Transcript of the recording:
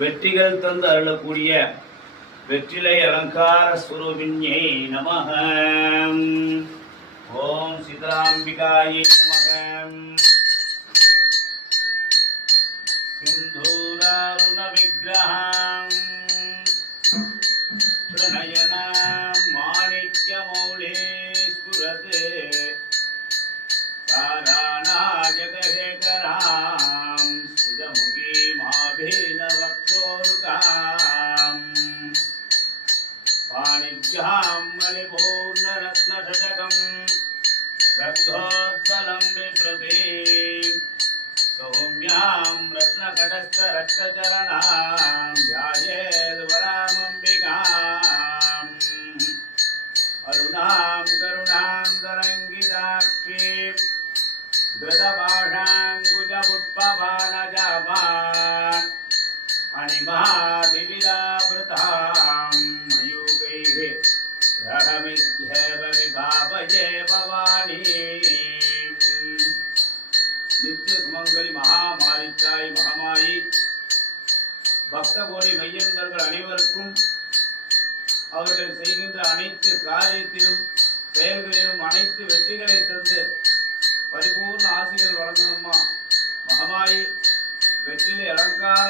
வெற்றிகள் தந்து அருளக்கூடிய வெற்றிலை அலங்கார ஸ்வரூபிண்யை நமஹ. ஓம் சீதாம்பிகாயை நமஹ. சிந்தூராருண விக்கிரஹம் பிரணயன மாணிக்ய மௌலே ஸ்புரதே தாராநாயகேகராம் ஸ்மிதமுகி மாபேன வக்ஷோருகாம் பாணிஜ்யாம் மலிபூர்ணரத்னஷடகம் ரக்தோத்பலம் விப்ரதே சௌம்யாம் ரத்னகடஸ்தரக்தச்சரணாம் ध्यायेद्वरामम्बिकाम् अरुणां करुणां तरङ्गिताक्षीं धृतपाशाङ्कुजपुष्पबाणजामान् अणिमादिविलावृतां मयूगैः रहमिध्येव विभावये भवानीम्. नित्य सुमंगली महामारिताई महामायी பக்த கோடி மையன்பர்கள் அனைவருக்கும் அவர்கள் செய்கின்ற அனைத்து காரியத்திலும் செயல்களிலும் அனைத்து வெற்றிகளை தந்து பரிபூர்ண ஆசிகள் வழங்கணுமா. மகமாயி வெற்றிலை அலங்கார